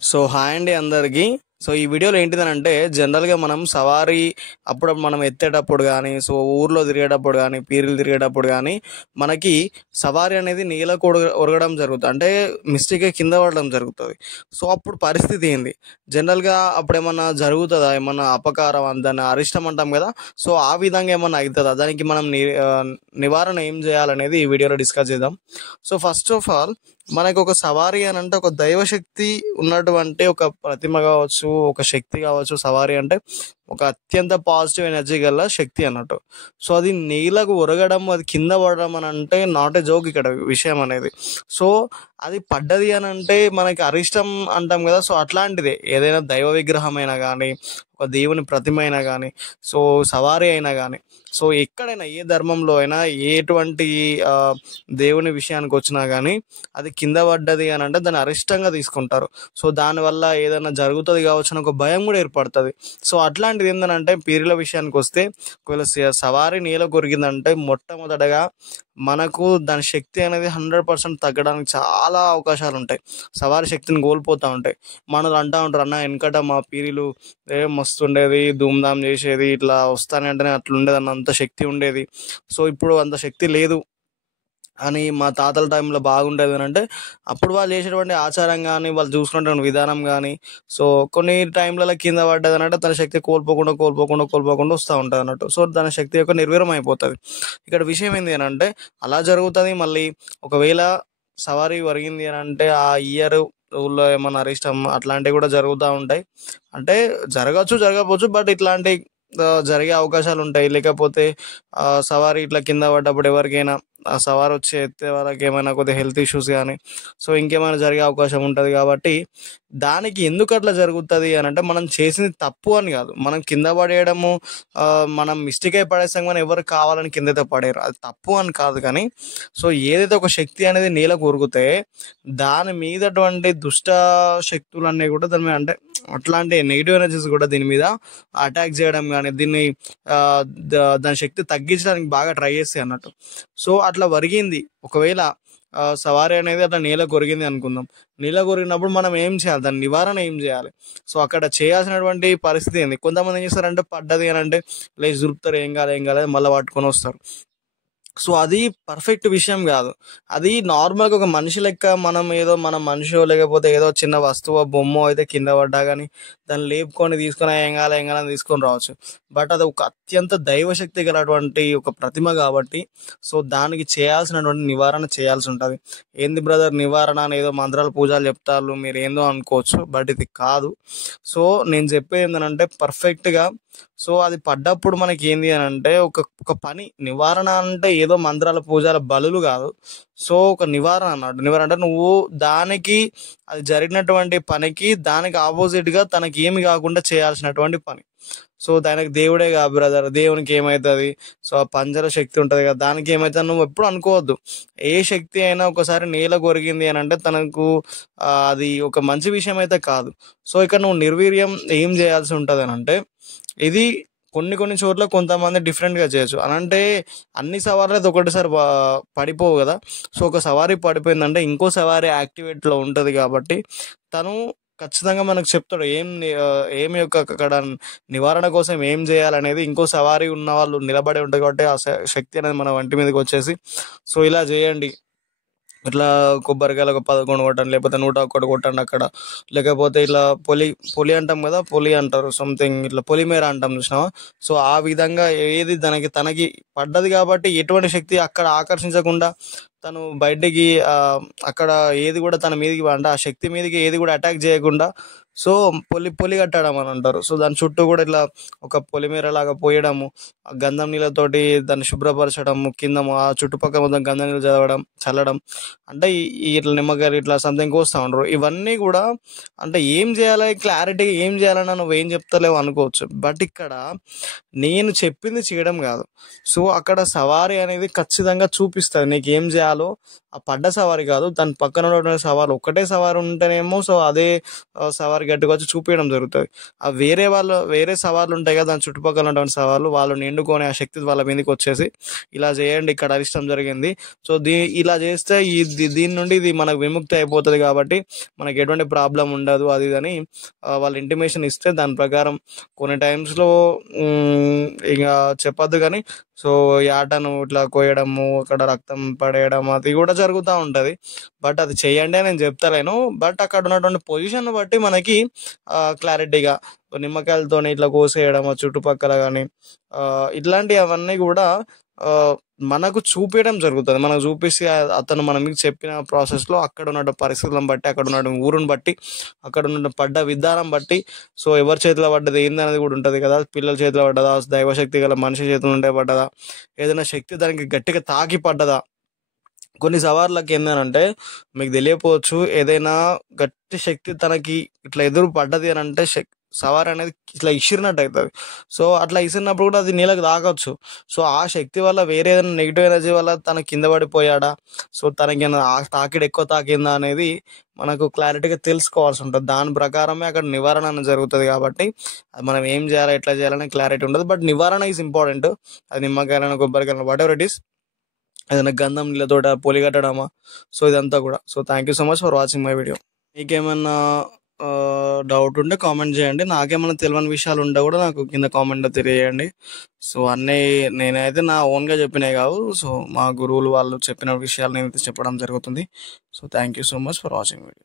So hi అండి అందరికీ. So ఈ వీడియోలో ఏంటిదనంటే జనరల్గా మనం సవారీ అప్పుడు మనం ఎత్తేటప్పుడు కానీ, సో ఊర్లో తిరిగేటప్పుడు కానీ, పీర్లు తిరిగేటప్పుడు కానీ మనకి సవారీ అనేది నీళ్ళకు ఒరగడం జరుగుతుంది, అంటే మిస్టేక్గా కింద పడడం జరుగుతుంది. సో అప్పుడు పరిస్థితి ఏంది? జనరల్గా అప్పుడు ఏమన్నా జరుగుతుందా? ఏమన్నా అపకారం దాన్ని అరిష్టం అంటాం కదా. సో ఆ విధంగా ఏమన్నా అవుతుందా? దానికి మనం నివారణ ఏం చేయాలనేది ఈ వీడియోలో డిస్కస్ చేద్దాం. సో ఫస్ట్ ఆఫ్ ఆల్ మనకు ఒక సవారీ అని అంటే ఒక దైవశక్తి ఉన్నటువంటి ఒక ప్రతిమ కావచ్చు, ఒక శక్తి కావచ్చు. సవారీ అంటే ఒక అత్యంత పాజిటివ్ ఎనర్జీ గల శక్తి అన్నట్టు. సో అది నీళ్ళకు ఒరగడం, అది కింద పడడం అని అంటే నాట్ ఏ జోక్ ఇక్కడ విషయం అనేది. సో అది పడ్డది అని అంటే మనకి అరిష్టం అంటాం కదా. సో అట్లాంటిదే ఏదైనా దైవ విగ్రహం అయినా కానీ, ఒక దేవుని ప్రతిమ అయినా కానీ, సో సవారీ అయినా కానీ, సో ఎక్కడైనా ఏ ధర్మంలో అయినా ఎటువంటి ఆ, దేవుని విషయానికి వచ్చినా కానీ అది కింద పడ్డది అని అంటే దాన్ని అరిష్టంగా తీసుకుంటారు. సో దానివల్ల ఏదైనా జరుగుతుంది కావచ్చు అని ఒక భయం కూడా ఏర్పడుతుంది. సో అట్లాంటిది ఏంటంటే పీరీల విషయానికి వస్తే, ఒకవేళ సవారీ నీల కొరిగిందంటే మొట్టమొదటగా మనకు దాని శక్తి అనేది 100% తగ్గడానికి చాలా అవకాశాలు ఉంటాయి. సవారీ శక్తిని కోల్పోతూ ఉంటాయి. మనలు అంటూ ఉంటారు, అన్న వెనకట మా పీరీలు మస్తు ఉండేది, ధూమ్ధామ్ చేసేది, ఇట్లా వస్తానే అంటేనే అట్లా ఉండేది అన్న అంత శక్తి ఉండేది. సో ఇప్పుడు అంత శక్తి లేదు అని, మా తాతల టైంలో బాగుండేది అని అంటే అప్పుడు వాళ్ళు చేసేటువంటి ఆచారం కానీ, వాళ్ళు చూసుకున్నటువంటి విధానం కానీ, సో కొన్ని టైంలలో కింద పడ్డది అని అంటే తన శక్తి కోల్పోకుండా కోల్పోకుండా కోల్పోకుండా వస్తూ ఉంటుంది అన్నట్టు. సో తన శక్తి యొక్క నిర్వీర్యం అయిపోతుంది. ఇక్కడ విషయం ఏంటి అని అంటే అలా జరుగుతుంది. మళ్ళీ ఒకవేళ సవారీ ఒరిగింది అని అంటే ఆ ఇయర్ ఊళ్ళో ఏమన్నా అరిష్టం అట్లాంటివి కూడా జరుగుతూ ఉంటాయి. అంటే జరగచ్చు, జరగకపోవచ్చు, బట్ ఇట్లాంటి జరిగే అవకాశాలు ఉంటాయి. లేకపోతే సవారీ ఇట్లా కింద పడ్డప్పుడు ఎవరికైనా ఆ సవారు వచ్చి ఎత్తే వాళ్ళకి ఏమైనా కొద్దిగా హెల్త్ ఇష్యూస్ కానీ, సో ఇంకేమైనా జరిగే అవకాశం ఉంటుంది. కాబట్టి దానికి ఎందుకు అట్లా జరుగుతుంది అని అంటే మనం చేసింది తప్పు అని కాదు, మనం కింద పడేయడము, మనం మిస్టేక్ అయి పడేస్తాం కానీ ఎవరు కావాలని కిందైతే పడేయరు, అది తప్పు అని కాదు. కానీ సో ఏదైతే ఒక శక్తి అనేది నీళ్ళకు ఉరిగితే దాని మీదటువంటి దుష్ట శక్తులన్నీ కూడా దాని మీద అంటే అట్లాంటి నెగిటివ్ ఎనర్జీస్ కూడా దీని మీద అటాక్ చేయడం కానీ, దీన్ని ఆ, దాని శక్తి తగ్గించడానికి బాగా ట్రై చేస్తాయి అన్నట్టు. సో అట్లా ఒరిగింది ఒకవేళ సవారీ అనేది అట్లా నీళ్ళ కొరిగింది అనుకుందాం. నీళ్ళ కొరిగినప్పుడు మనం ఏం చేయాలి? దాని నివారణ ఏం చేయాలి? సో అక్కడ చేయాల్సినటువంటి పరిస్థితి ఏంది? కొంతమంది ఏం చేస్తారంటే పడ్డది అని అంటే లేచి దురుపుతారు, ఏం కాలేదు ఏం కాలేదు, మళ్ళీ పట్టుకొని వస్తారు. సో అది పర్ఫెక్ట్ విషయం కాదు. అది నార్మల్గా ఒక మనిషి లెక్క మనం ఏదో మన మనిషో లేకపోతే ఏదో చిన్న వస్తువు బొమ్మ అయితే కింద పడ్డా కానీ దాన్ని లేపుకొని తీసుకొని ఏం కాలే ఏం కాలని తీసుకొని రావచ్చు. బట్ అది ఒక అత్యంత దైవశక్తి గలటువంటి ఒక ప్రతిమ కాబట్టి సో దానికి చేయాల్సినటువంటి నివారణ చేయాల్సి ఉంటుంది. ఏంది బ్రదర్ నివారణ అని ఏదో మంత్రాలు పూజలు చెప్తారు మీరు ఏందో అనుకోవచ్చు, బట్ ఇది కాదు. సో నేను చెప్పేది ఏంటంటే పర్ఫెక్ట్గా, సో అది పడ్డప్పుడు మనకి ఏంది అని అంటే ఒక ఒక పని నివారణ అంటే ఏదో మంత్రాల పూజల బలులు కాదు. సో ఒక నివారణ అన్నట్టు. నివారణ అంటే నువ్వు దానికి, అది జరిగినటువంటి పనికి దానికి ఆపోజిట్గా తనకి ఏమి కాకుండా చేయాల్సినటువంటి పని. సో దానికి దేవుడే కాదు బ్రదర్, దేవునికి ఏమవుతుంది, సో ఆ పంజర శక్తి ఉంటుంది కదా దానికి ఏమవుతుంది నువ్వు ఎప్పుడు అనుకోవద్దు. ఏ శక్తి అయినా ఒకసారి నేల కొరిగింది అని అంటే తనకు అది ఒక మంచి విషయం అయితే కాదు. సో ఇక్కడ నువ్వు నిర్వీర్యం ఏం చేయాల్సి ఉంటుంది అని అంటే, ఇది కొన్ని కొన్ని చోట్ల కొంతమంది డిఫరెంట్గా చేయొచ్చు అని అంటే అన్ని సవారీలు ఒకటిసారి పడిపోవు కదా. సో ఒక సవారీ పడిపోయిందంటే ఇంకో సవారీ యాక్టివేట్లో ఉంటుంది కాబట్టి తను ఖచ్చితంగా మనకు చెప్తాడు ఏమి యొక్క అక్కడ నివారణ కోసం ఏం చేయాలనేది. ఇంకో సవారీ ఉన్న వాళ్ళు నిలబడి ఉంటుంది కాబట్టి ఆ శక్తి అనేది మన వంటి మీదకి వచ్చేసి సో ఇలా చేయండి, ఇట్లా కొబ్బరికాయలు ఒక 11 కొట్టండి, లేకపోతే 101 కొట్టండి అక్కడ, లేకపోతే ఇట్లా పొలి పొలి అంటాం కదా, పొలి అంటారు సంథింగ్, ఇట్లా పొలిమేర అంటాం చూసినావా. సో ఆ విధంగా ఏది తనకి పడ్డది కాబట్టి ఎటువంటి శక్తి అక్కడ ఆకర్షించకుండా తను బయటికి అక్కడ ఏది కూడా తన మీదకి అంటే ఆ శక్తి మీదకి ఏది కూడా అటాక్ చేయకుండా సో పొలి కట్టడం అని అంటారు. సో దాని చుట్టూ కూడా ఇట్లా ఒక పొలిమేర లాగా పోయడము, ఆ గంధం నీళ్ళతోటి దాన్ని శుభ్రపరచడము, కింద ఆ చుట్టుపక్కల మొత్తం గంధం నీళ్ళు చల్లడం, అంటే ఇట్లా నిమ్మకాయలు ఇట్లా సంథింగ్ కోస్తూ ఉండరు. ఇవన్నీ కూడా అంటే ఏం చేయాలి, క్లారిటీగా ఏం చేయాలన్నా నువ్వేం చెప్తలేవు అనుకోవచ్చు, బట్ ఇక్కడ నేను చెప్పింది చేయడం కాదు. సో అక్కడ సవారీ అనేది ఖచ్చితంగా చూపిస్తుంది నీకు ఏం చేయాలి చేయాలో ఆ పడ్డ సవారి కాదు, దాని పక్కన ఉన్నటువంటి సవారు ఒక్కటే సవారు ఉంటేనేమో సో అదే సవారి గట్టుకు వచ్చి చూపించడం జరుగుతుంది. ఆ వేరే సవార్లు ఉంటాయి కదా, దాని చుట్టుపక్కల ఉన్నటువంటి సవాళ్ళు వాళ్ళు నిండుకొని ఆ శక్తి వాళ్ళ మీదకి వచ్చేసి ఇలా చేయండి, ఇక్కడ అరిష్టం జరిగింది, సో ఇలా చేస్తే దీని నుండి ఇది మనకు విముక్తి అయిపోతుంది కాబట్టి మనకి ఎటువంటి ప్రాబ్లం ఉండదు అది ఇది అని వాళ్ళు ఇంటిమేషన్ ఇస్తే దాని ప్రకారం కొన్ని టైమ్స్లో ఇక చెప్పొద్దు కానీ సో యాటను ఇట్లా కోయడము, అక్కడ రక్తం పడేయడం అది కూడా జరుగుతూ ఉంటుంది. బట్ అది చేయండి అని నేను చెప్తలేను. బట్ అక్కడ ఉన్నటువంటి పొజిషన్ బట్టి మనకి క్లారిటీగా నిమ్మకాయలతో ఇట్లా కోసేయడం ఆ చుట్టుపక్కల కానీ ఇట్లాంటివి అవన్నీ కూడా మనకు చూపించడం జరుగుతుంది. మనకు చూపిస్తే అతను మనం మీకు చెప్పిన ప్రాసెస్లో అక్కడ ఉన్న పరిస్థితులను బట్టి, అక్కడ ఉన్న ఊరుని బట్టి, అక్కడ ఉన్న పడ్డ విధానం బట్టి, సో ఎవరి చేతిలో పడ్డది ఏంది అనేది కూడా ఉంటుంది కదా, పిల్లల చేతిలో పడ్డదా, దైవశక్తి గల మనిషి చేతిలో ఉంటే పడ్డదా, ఏదైనా శక్తి దానికి గట్టిగా తాకి పడ్డదా. కొన్ని సవార్లకి ఏంటంటే మీకు తెలియకపోవచ్చు, ఏదైనా గట్టి శక్తి తనకి ఇట్లా ఎదురు పడ్డది అని అంటే సవారి అనేది ఇట్లా ఇసిరినట్టు అవుతుంది. సో అట్లా ఇసిరినప్పుడు కూడా అది నీళ్ళకి తాకొచ్చు. సో ఆ శక్తి వల్ల వేరే ఏదైనా నెగిటివ్ ఎనర్జీ వల్ల తన కింద పడిపోయాడా, సో తనకి తాకిడి ఎక్కువ తాకిందా అనేది మనకు క్లారిటీగా తెలుసుకోవాల్సి ఉంటుంది. దాని ప్రకారమే అక్కడ నివారణ అనేది జరుగుతుంది. కాబట్టి అది మనం ఏం చేయాలి, ఎట్లా చేయాలని క్లారిటీ ఉండదు. బట్ నివారణ ఈజ్ ఇంపార్టెంట్. అది నిమ్మకాయలను, కొబ్బరికాయలను, వాట్ ఎవర్ ఇట్ ఈస్, ఏదైనా గంధం నీళ్ళతోట పొలి కట్టడమా, సో ఇదంతా కూడా. So thank you so much for watching my video. మీకేమన్నా డౌట్ ఉంటే కామెంట్ చేయండి. నాకేమైనా తెలియని విషయాలు ఉంటే కూడా నాకు కింద కామెంట్లో తెలియజేయండి. సో అన్నీ నేనైతే నా ఓన్గా చెప్పినవి కావు, సో మా గురువులు వాళ్ళు చెప్పిన విషయాలు నేనైతే చెప్పడం జరుగుతుంది. So thank you so much for watching video.